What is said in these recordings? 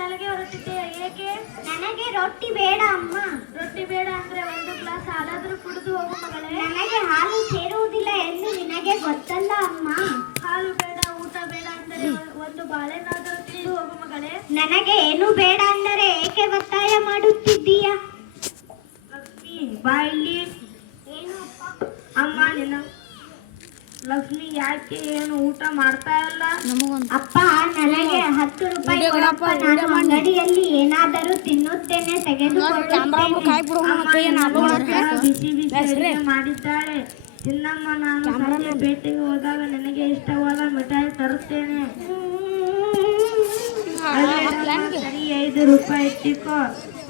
ಶಾಲೆಗೆ ಹೊರಟಿದ್ದೀಯಾ? ಏಕೆ? ನನಗೆ ರೊಟ್ಟಿ ಬೇಡ ಅಮ್ಮ. ರೊಟ್ಟಿ ಬೇಡ ಅಂದ್ರೆ ಒಂದು ಗ್ಲಾಸ್ ಹಾಲಾದರೂ ಕುಡಿದು ಹೋಗು ಮಗಳೇ. ನನಗೆ ಹಾಲು ಸೇರುವುದಿಲ್ಲ ಎಂದು ನಿನಗೆ ಗೊತ್ತಲ್ಲ ಅಮ್ಮ. ಹಾಲು ಬೇಡ, ಊಟ ಬೇಡ ಅಂದರೆ ಒಂದು ಬಾಳೆನಾದರೂ ತಿಂದು ಹೋಗು ಮಗಳೇ. ನನಗೆ ಏನು ಬೇಡ ಅಂದರೆ ಏಕೆ ಒತ್ತಾಯ ಮಾಡುತ್ತಿದ್ದೀಯಾ? ಲಕ್ಷ್ಮಿ ಬಾ ಇಲ್ಲಿ. ಏನು ಅಮ್ಮ ನಿನ್ನ ಲಕ್ಷ್ಮಿ ಯಾಕೆ ಏನು ಊಟ ಮಾಡ್ತಾ ಇಲ್ಲ? ಅಪ್ಪ, ನನಗೆ 10 ರೂಪಾಯಿ ಕೊಡಪ್ಪ. ನಾನು ಅಂಗಡಿಯಲ್ಲಿ ಏನಾದರೂ ತಿನ್ನುತ್ತೇನೆ, ಬಿಸಿ ಬಿಸಿ ಅಡುಗೆ ಮಾಡಿದ್ದಾಳೆ ತಿನ್ನಮ್ಮ. ನಾನು ಸಂಜೆ ಪೇಟೆಗೆ ಹೋದಾಗ ನನಗೆ ಇಷ್ಟವಾದ ಮಿಠಾಯಿ ತರುತ್ತೇನೆ. ಸರಿ, 5 ರೂಪಾಯಿ ಇಟ್ಟಿಕೋ.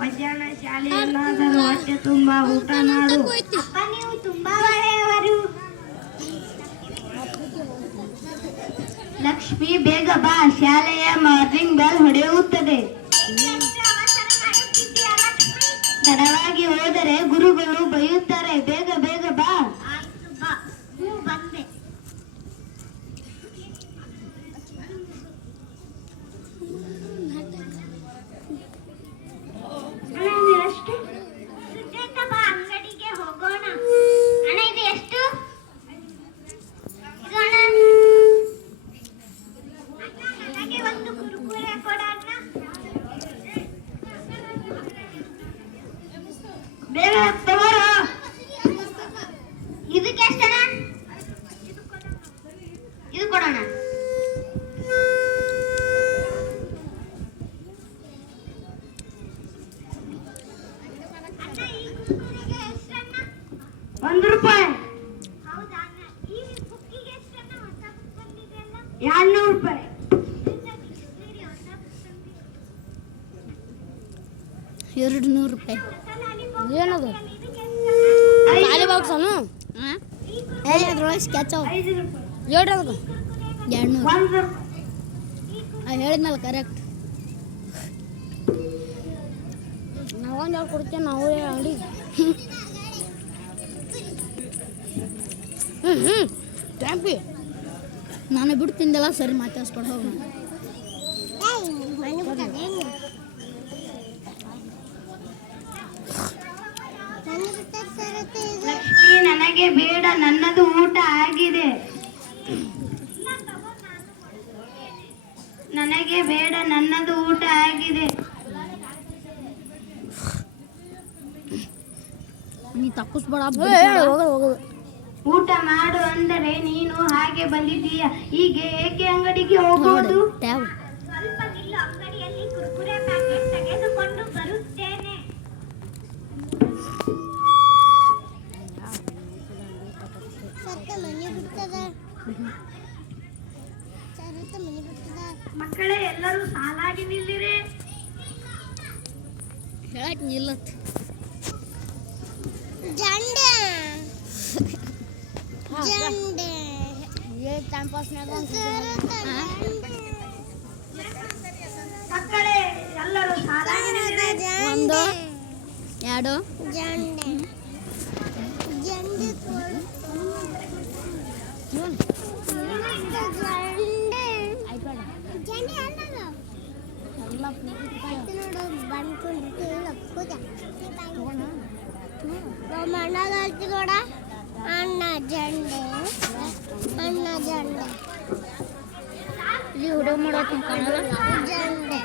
ಮಧ್ಯಾಹ್ನ ಶಾಲೆ ಎಲ್ಲಾದರೂ ಹೊಟ್ಟೆ ತುಂಬಾ ಊಟ ಮಾಡು. ಅಪ್ಪ, ನೀವು ತುಂಬಾ ಒಳ್ಳೆಯವರು. ಲಕ್ಷ್ಮಿ, ಬೇಗ ಬಾ, ಶಾಲೆಯ ಮಾರ್ನಿಂಗ್ ಬೆಲ್ ಹೊಡೆಯುತ್ತದೆ. ತಡವಾಗಿ ಹೋದರೆ ಗುರುಗಳು ಬೈಯುತ್ತಾರೆ. ಬೇಗ ಬೇಗ ಬಾ. ಬಂದೆ. ಅಂಗಡಿಗೆ ಹೋಗೋಣ. ಅಣ್ಣ, ಇದು ಎಷ್ಟು? ನನಗೆ ಒಂದು ಕುರುಕುರೆ ಕೊಡಣ್ಣ. ಬೇಗ ತಗೋರು. ಇದಕ್ಕೆ ಎಷ್ಟಣ್ಣ? ಇದು ಕೊಡೋಣ. ಒಂದು ರೂಪಾಯಿ. ಹೌದಾ ಅಣ್ಣ? ಈ ಬುಕ್ಕಿಗೆ ಎಷ್ಟಣ್ಣ? ಹೊಸ ಬುಕ್ ಬಂದಿದೆ ಅಲ್ಲ? 200 ರೂಪಾಯಿ. ₹200. ಏನದು? ಖಾಲಿ ಬಾಕ್ಸ್ ಅನು? ಅದ್ರೊಳಗೆ ಸ್ಕೆಚ್ ಅವು. 5 ರೂಪಾಯಿ. ಹೇಳ್ರಿ ಅದಕ್ಕೆ. 200. 1 ರೂಪಾಯಿ. ಹೇಳಿದ್ನಲ್ಲ ಕರೆಕ್ಟ್. ನಾವೊಂದು ಯಾರು ಕೊಡ್ತೇವೆ ನಾವು ಅಂಗಡಿ. ಟ್ಯಾಂಪಿ ನಾನು ಬಿಟ್ಟು ತಿಂದೆಲ್ಲ ಸರಿ ಮಾತಾಡ್ಸ್ಕೊಂಡು ಹೋಗೋಣ. ಲಕ್ಷ್ಮಿ, ನನಗೆ ಬೇಡ, ನನ್ನದು ಊಟ ಆಗಿದೆ. ನನಗೆ ಬೇಡ, ನನ್ನದು ಊಟ ಆಗಿದೆ. ನೀ ತಪ್ಪಿಸ್ಬೇಡ. ಹೋಗೋದು ಊಟ ಮಾಡು ಅಂದರೆ ನೀನು ಹಾಗೆ ಬಂದಿದ್ದೀಯ. ಹೀಗೆ ಏಕೆ ಅಂಗಡಿಗೆ ಹೋಗೋದು? ಟ್ಯಾಬ್ ಸ್ವಲ್ಪ ನಿಲ್ಲು, ಅಂಗಡಿಯಲ್ಲಿ ಕುರ್ಕುರೆ ಪ್ಯಾಕೆಟ್ ತೆಗೆದುಕೊಂಡು ಬರುತ್ತೇನೆ. ಮಕ್ಕಳೇ, ಎಲ್ಲರೂ ಸಾಲಾಗಿ ನಿಲ್ಲಿರಿ. ಹೇಳಕ್ ನಿಲ್ಲತ್. ಮಕ್ಕಳೇ, ಎಲ್ಲರೂ ಸಾಲಾಗಿ ನಿಲ್ಲಿರಿ. 1 2 ಕೂಡ ಅಣ್ಣ ಜಂಡೆ, ಅಣ್ಣ ಜಂಡೆ, ಇಲ್ಲಿ ಹುಡುಗ ಮಾಡೋದು ಜಂಡೆ.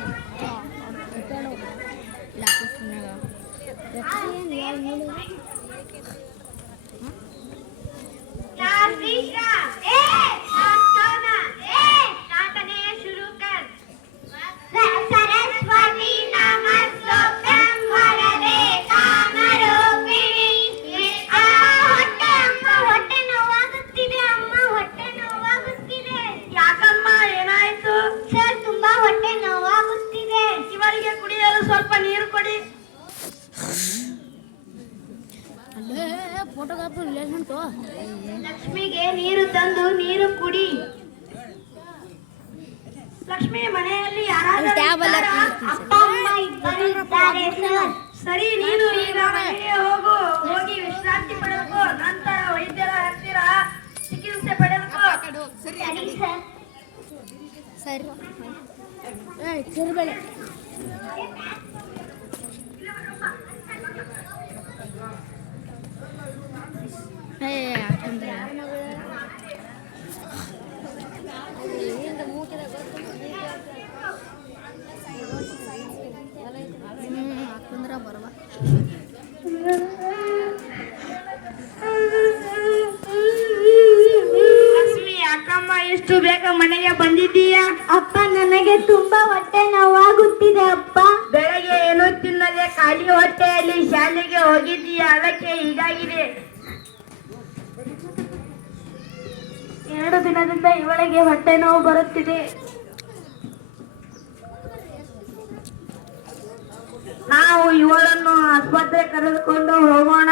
सरस्वती नमस्तुभ्यं वरदे कामरूपिणी. ಹೊಟ್ಟೆ ನೋವಾಗುತ್ತಿದೆ ಅಮ್ಮ, ಹೊಟ್ಟೆ ನೋವಾಗುತ್ತಿದೆ. ಯಾಕಮ್ಮ, ಏನಾಯ್ತು? ಸರ್, ತುಂಬಾ ಹೊಟ್ಟೆ ನೋವಾಗುತ್ತಿದೆ. ಇವರಿಗೆ ಕುಡಿಯಲು ಸ್ವಲ್ಪ ನೀರು ಕೊಡಿ. ಅಲ್ಲೇ ಫೋಟೋಗ್ರಾಫರ್ ರಿಲೇಷನ್ ತೋ. ಲಕ್ಷ್ಮಿಗೆ ನೀರು ತಂದು ನೀರು ಕುಡಿ. ಲಕ್ಷ್ಮಿ, ಮನೆಯಲ್ಲಿ ಯಾರಾದರೂ ಟ್ಯಾಬ್ ಅಲ್ಲ. ಇದ್ದಾರಾ? ಅಪ್ಪ ಅಮ್ಮ ಇಬ್ಬರು ಇದ್ದಾರೆ ಸರ್. ಸರಿ, ನೀನು ಈಗ ಮನೆಗೆ ಹೋಗಿ ವಿಶ್ರಾಂತಿ ಪಡೆದುಕೋ. ನಂತರ ವೈದ್ಯರ ಹತ್ತಿರ ಚಿಕಿತ್ಸೆ ಪಡೆದುಕೋ. ಸರಿ ಸರ್. ಸರಿ ಚಿರಬೇಳೆ ಹಾಕಂದ್ರೆ ಬರವ ಲಕ್ಷ್ಮಿ ಅಕ್ಕಮ್ಮ ಎಷ್ಟು ಬೇಗ ಮನೆಗೆ ಬಂದಿದ್ದೀಯಾ? ಅಪ್ಪ ನನಗೆ ತುಂಬಾ ಹೊಟ್ಟೆ ನೋವಾಗುತ್ತಿದೆ ಅಪ್ಪ. ಬೆಳಗ್ಗೆ ಏನೂ ತಿನ್ನದೆ ಖಾಲಿ ಹೊಟ್ಟೆಯಲ್ಲಿ ಶಾಲೆಗೆ ಹೋಗಿದ್ದೀಯಾ, ಅದಕ್ಕೆ ಹೀಗಾಗಿದೆ. 2 ದಿನದಿಂದ ಇವಳಿಗೆ ಹೊಟ್ಟೆ ನೋವು ಬರುತ್ತಿದೆ. ನಾವು ಇವಳನ್ನು ಆಸ್ಪತ್ರೆ ಕರೆದುಕೊಂಡು ಹೋಗೋಣ.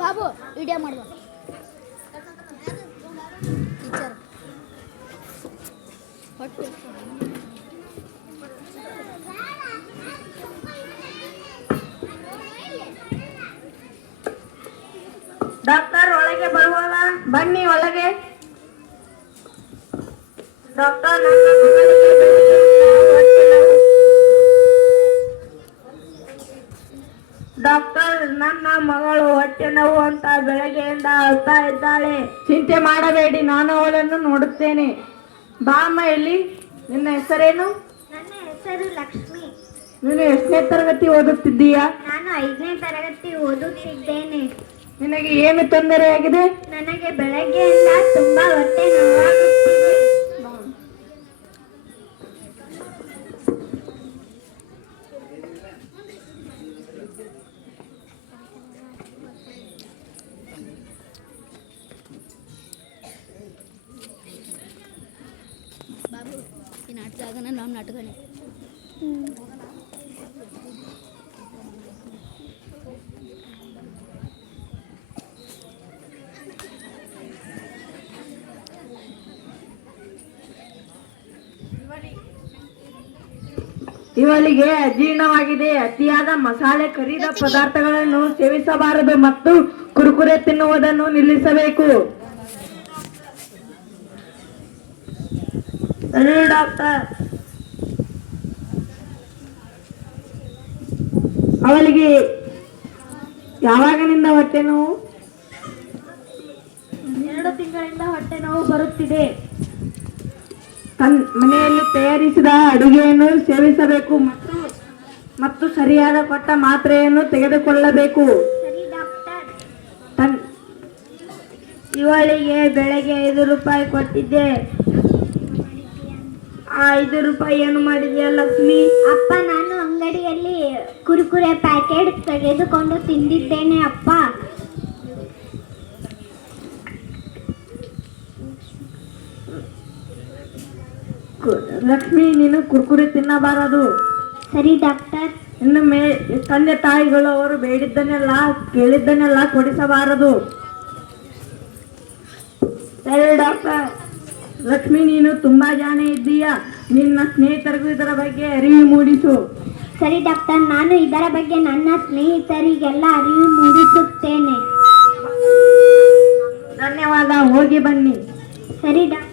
ಬಾಬು ವಿಡಿಯೋ ಮಾಡುವ ಟೀಚರ್ ಹೊಟ್ಟೆ ಡಾಕ್ಟರ್ ಒಳಗೆ ಬರುವಲ್ಲ? ಬನ್ನಿ ಒಳಗೆ. ಡಾಕ್ಟರ್, ಡಾಕ್ಟರ್, ನನ್ನ ಮಗಳು ಹೊಟ್ಟೆ ನೋವು ಅಂತ ಬೆಳಗ್ಗೆಯಿಂದ ಅಳ್ತಾ ಇದ್ದಾಳೆ. ಚಿಂತೆ ಮಾಡಬೇಡಿ, ನಾನು ಅವಳನ್ನು ನೋಡುತ್ತೇನೆ. ಬಾ ಅಮ್ಮ, ಎಲ್ಲಿ? ನಿನ್ನ ಹೆಸರೇನು? ನನ್ನ ಹೆಸರು ಲಕ್ಷ್ಮಿ. ನೀನು ಎಷ್ಟನೇ ತರಗತಿ ಓದುತ್ತಿದ್ದೀಯಾ? ನಾನು 5ನೇ ತರಗತಿ ಓದುತ್ತಿದ್ದೇನೆ. ನಿನಗೆ ಏನು ತೊಂದರೆಯಾಗಿದೆ? ನನಗೆ ಬೆಳಗ್ಗೆಯಿಂದ ತುಂಬಾ ಹೊಟ್ಟೆ ನೋವಾಗುತ್ತಿದೆ. ಬಾಬು ಈ ನಾಟಕ ಆಗನ ನಮ್ಮ ನಾಟಕನೇ ಇವಳಿಗೆ ಅಜೀರ್ಣವಾಗಿದೆ. ಅತಿಯಾದ ಮಸಾಲೆ ಕರಿದ ಪದಾರ್ಥಗಳನ್ನು ಸೇವಿಸಬಾರದು ಮತ್ತು ಕುರುಕುರೆ ತಿನ್ನುವುದನ್ನು ನಿಲ್ಲಿಸಬೇಕು. ಸರಿ ಡಾಕ್ಟರ್. ಅವಳಿಗೆ ಯಾವಾಗಿನಿಂದ ಹೊಟ್ಟೆ ನೋವು? 2 ತಿಂಗಳಿಂದ ಹೊಟ್ಟೆ ನೋವು ಬರುತ್ತಿದೆ. ಮನೆಯಲ್ಲಿ ತಯಾರಿಸಿದ ಅಡುಗೆಯನ್ನು ಸೇವಿಸಬೇಕು ಮತ್ತು ಸರಿಯಾದ ಕೊಟ್ಟ ಮಾತ್ರೆಯನ್ನು ತೆಗೆದುಕೊಳ್ಳಬೇಕು. ಸರಿ ಡಾಕ್ಟರ್. ಇವಳಿಗೆ ಬೆಳಗ್ಗೆ 5 ರೂಪಾಯಿ ಕೊಟ್ಟಿದ್ದೆ. ಆ 5 ರೂಪಾಯಿ ಏನು ಮಾಡಿದ್ಯಾ ಲಕ್ಷ್ಮಿ? ಅಪ್ಪ, ನಾನು ಅಂಗಡಿಯಲ್ಲಿ ಕುರುಕುರೆ ಪ್ಯಾಕೆಟ್ ತೆಗೆದುಕೊಂಡು ತಿಂದಿದ್ದೇನೆ ಅಪ್ಪ. ಲಕ್ಷ್ಮಿ, ನೀನು ಕುರ್ಕುರೆ ತಿನ್ನಬಾರದು. ಸರಿ ಡಾಕ್ಟರ್. ಇನ್ನು ತಂದೆ ತಾಯಿಗಳು ಅವರು ಬೇಡಿದ್ದನ್ನೆಲ್ಲ ಕೇಳಿದ್ದನ್ನೆಲ್ಲ ಕೊಡಿಸಬಾರದು. ಸರಿ ಡಾಕ್ಟರ್. ಲಕ್ಷ್ಮಿ, ನೀನು ತುಂಬಾ ಜಾಣೆ ಇದ್ದೀಯಾ. ನಿನ್ನ ಸ್ನೇಹಿತರಿಗೂ ಇದರ ಬಗ್ಗೆ ಅರಿವು ಮೂಡಿಸು. ಸರಿ ಡಾಕ್ಟರ್, ನಾನು ಇದರ ಬಗ್ಗೆ ನನ್ನ ಸ್ನೇಹಿತರಿಗೆಲ್ಲ ಅರಿವು ಮೂಡಿಸುತ್ತೇನೆ. ಧನ್ಯವಾದ, ಹೋಗಿ ಬನ್ನಿ. ಸರಿ ಡಾಕ್ಟರ್.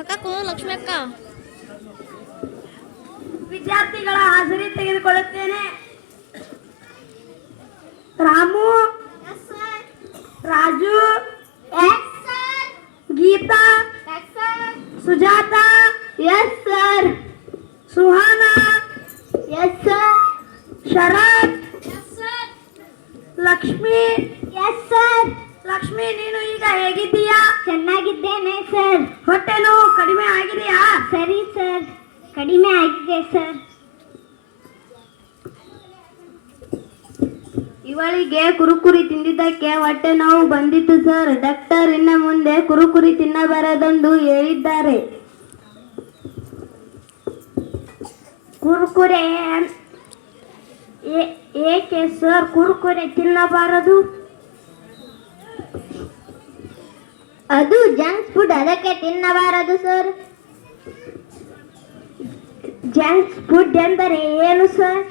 ಅಕ್ಕ ಲಕ್ಷ್ಮಿ ಅಕ್ಕ, ವಿದ್ಯಾರ್ಥಿಗಳ ಹಾಜರಿ ತೆಗೆದುಕೊಳ್ಳುತ್ತೇನೆ. Ramu, Raju, Geetha, Sujatha, yes sir. Suhana, yes sir. Sharath, Lakshmi. Yes sir. Lakshmi, ನೀನು ಈಗ ಹೇಗಿದ್ದೀಯಾ? ಚೆನ್ನಾಗಿದ್ದೇನೆ ಸರ್. ಹೊಟ್ಟೆ ನೋವು ಕಡಿಮೆ ಆಗಿದೆಯಾ? ಸರಿ ಸರ್, ಕಡಿಮೆ ಆಗಿದೆ ಸರ್. ಇವಳಿಗೆ ಕುರುಕುರಿ ತಿಂದಿದ್ದಕ್ಕೆ ಹೊಟ್ಟೆ ನೋವು ಬಂದಿತ್ತು ಸರ್. ಡಾಕ್ಟರ್ ಇನ್ನು ಮುಂದೆ ಕುರುಕುರಿ ತಿನ್ನಬಾರದೆಂದು ಹೇಳಿದ್ದಾರೆ. ಕುರುಕುರೆ ಏಕೆ ಸರ್ ಕುರುಕುರೆ ತಿನ್ನಬಾರದು? ಅದು ಜಂಕ್ ಫುಡ್, ಅದಕ್ಕೆ ತಿನ್ನಬಾರದು ಸರ್. ಜಂಕ್ ಫುಡ್ ಎಂದರೆ ಏನು ಸರ್?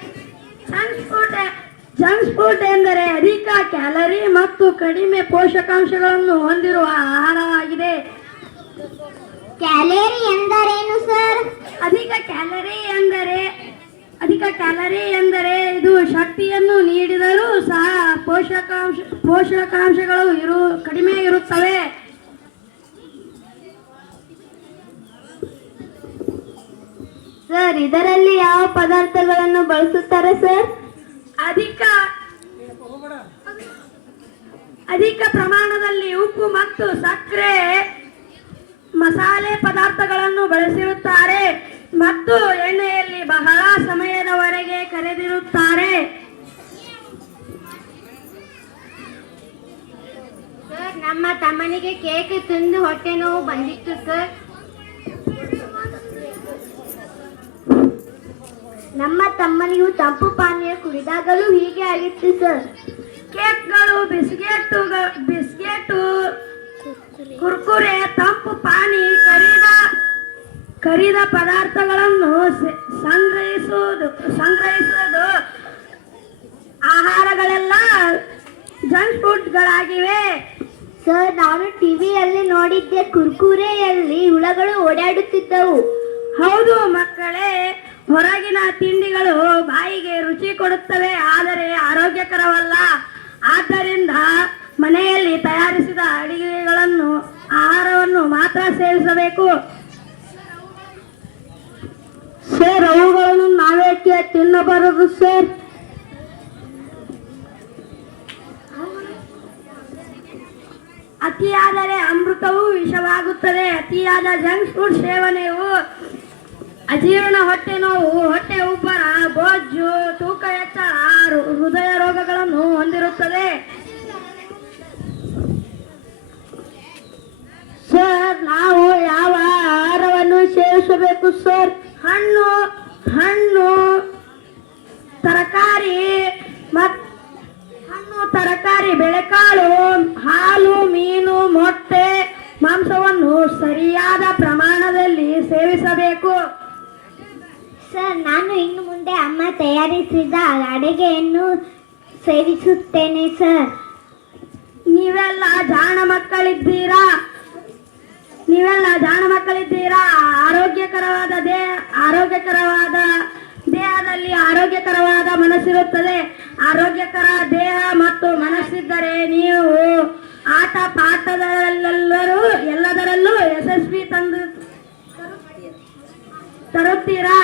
ಜಂಕ್ ಫುಡ್ ಎಂದರೆ ಅಧಿಕ ಕ್ಯಾಲರಿ ಮತ್ತು ಕಡಿಮೆ ಪೋಷಕಾಂಶಗಳನ್ನು ಹೊಂದಿರುವ ಆಹಾರವಾಗಿದೆ. ಕ್ಯಾಲರಿ ಎಂದರೇನು ಸರ್? ಅಧಿಕ ಕ್ಯಾಲರಿ ಎಂದರೆ ಇದು ಶಕ್ತಿಯನ್ನು ನೀಡಿದರೂ ಸಹ ಪೋಷಕಾಂಶಗಳು ಕಡಿಮೆ ಇರುತ್ತವೆ. ಸರ್, ಇದರಲ್ಲಿ ಯಾವ ಪದಾರ್ಥಗಳನ್ನು ಬಳಸುತ್ತಾರೆ ಸರ್? ಅಧಿಕ ಪ್ರಮಾಣದಲ್ಲಿ ಉಪ್ಪು ಮತ್ತು ಸಕ್ಕರೆ, ಮಸಾಲೆ ಪದಾರ್ಥಗಳನ್ನು ಬಳಸಿರುತ್ತಾರೆ ಮತ್ತು ಎಣ್ಣೆಯಲ್ಲಿ ಬಹಳ ಸಮಯದವರೆಗೆ ಕರೆದಿರುತ್ತಾರೆ. ಸರ್, ನಮ್ಮ ತಮ್ಮನಿಗೆ ಕೇಕ್ ತಿಂದು ಹೊಟ್ಟೆ ನೋವು ಬಂದಿತ್ತು ಸರ್. ನಮ್ಮ ತಮ್ಮನಿಗೂ ತಂಪು ಪಾನೀಯ ಕುಡಿದಾಗಲೂ ಹೀಗೆ ಆಗಿತ್ತು ಸರ್. ಕೇಕ್ಗಳು, ಬಿಸ್ಕೆಟ್, ಕುರ್ಕುರೆ, ತಂಪು ಪಾನಿ, ಕರಿದ ಪದಾರ್ಥಗಳನ್ನು ಸಂಗ್ರಹಿಸುವುದು ಆಹಾರಗಳೆಲ್ಲ ಜಂಕ್ ಫುಡ್ಗಳಾಗಿವೆ. ಸರ್, ನಾನು ಟಿವಿಯಲ್ಲಿ ನೋಡಿದ್ದೆ, ಕುರ್ಕುರೆಯಲ್ಲಿ ಹುಳಗಳು ಓಡಾಡುತ್ತಿದ್ದವು. ಹೌದು ಮಕ್ಕಳೇ, ಹೊರಗಿನ ತಿಂಡಿಗಳು ಬಾಯಿಗೆ ರುಚಿ ಕೊಡುತ್ತವೆ, ಆದರೆ ಆರೋಗ್ಯಕರವಲ್ಲ. ಆದ್ದರಿಂದ ಮನೆಯಲ್ಲಿ ತಯಾರಿಸಿದ ಆಹಾರವನ್ನು ಮಾತ್ರ ಸೇವಿಸಬೇಕು. ಸರ್, ಅವುಗಳನ್ನು ನಾವೇಕೆ ತಿನ್ನಬಾರದು ಸರ್? ಅತಿಯಾದರೆ ಅಮೃತವೂ ವಿಷವಾಗುತ್ತದೆ. ಅತಿಯಾದ ಜಂಕ್ ಫುಡ್ ಸೇವನೆಯು ಅಜೀರ್ಣ, ಹೊಟ್ಟೆ ನೋವು, ಹೊಟ್ಟೆ ಉಬ್ಬರ, ಬೊಜ್ಜು, ತೂಕ ಹೆಚ್ಚಳ, ಹೃದಯ ರೋಗಗಳನ್ನು ಹೊಂದಿರುತ್ತದೆ. ಸರ್, ನಾವು ಯಾವ ಆಹಾರವನ್ನು ಸೇವಿಸಬೇಕು ಸರ್? ಹಣ್ಣು, ತರಕಾರಿ, ಬೆಳೆಕಾಳು, ಹಾಲು, ಮೀನು, ಮೊಟ್ಟೆ, ಮಾಂಸವನ್ನು ಸರಿಯಾದ ಪ್ರಮಾಣದಲ್ಲಿ ಸೇವಿಸಬೇಕು. ಸರ್, ನಾನು ಇನ್ನು ಮುಂದೆ ಅಮ್ಮ ತಯಾರಿಸಿದ ಅಡುಗೆಯನ್ನು ಸೇವಿಸುತ್ತೇನೆ ಸರ್. ನೀವೆಲ್ಲ ಜಾಣ ಮಕ್ಕಳಿದ್ದೀರಾ. ಆರೋಗ್ಯಕರವಾದ ದೇಹದಲ್ಲಿ ಆರೋಗ್ಯಕರವಾದ ಮನಸ್ಸಿರುತ್ತದೆ. ಆರೋಗ್ಯಕರ ದೇಹ ಮತ್ತು ಮನಸ್ಸಿದ್ದರೆ ನೀವು ಆಟ ಪಾಠದಲ್ಲೂ ಎಲ್ಲದರಲ್ಲೂ ಯಶಸ್ವಿ ತರುತ್ತೀರಾ.